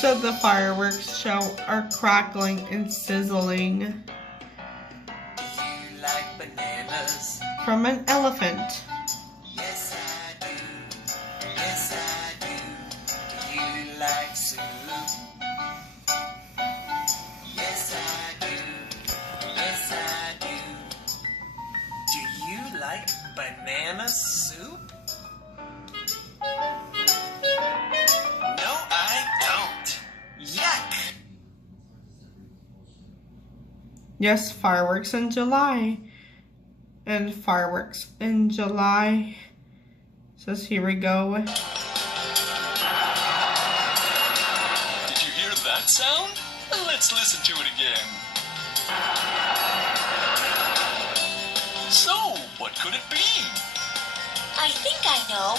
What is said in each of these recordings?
So the fireworks show are crackling and sizzling You like bananas? from an elephant. Yes, I do. Yes, I do. You like soup? Yes, I do. Yes, I do. Do you like banana soup? No, I don't. Yuck! Yes, fireworks in July. And fireworks in July. Says here we go. Did you hear that sound? Let's listen to it again. So, what could it be? I think I know.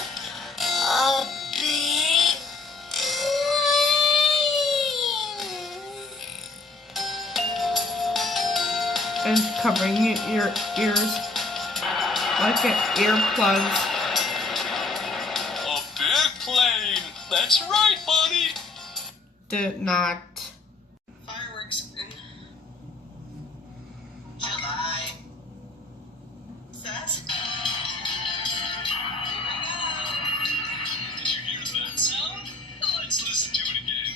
A big plane. And covering your ears like an earplugs. A big plane! That's right, buddy! Did not. Fireworks in July. What's that? Did you hear that sound? Let's listen to it again.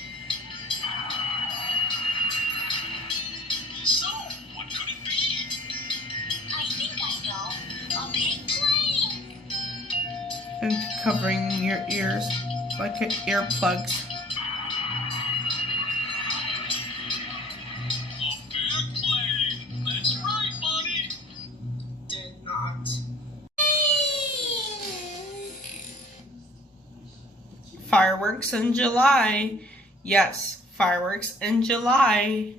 So, what could it be? I think I know. A big plane. And covering your ears like an earplugs. A big plane! That's right, buddy! Did not. Fireworks in July. Yes, fireworks in July.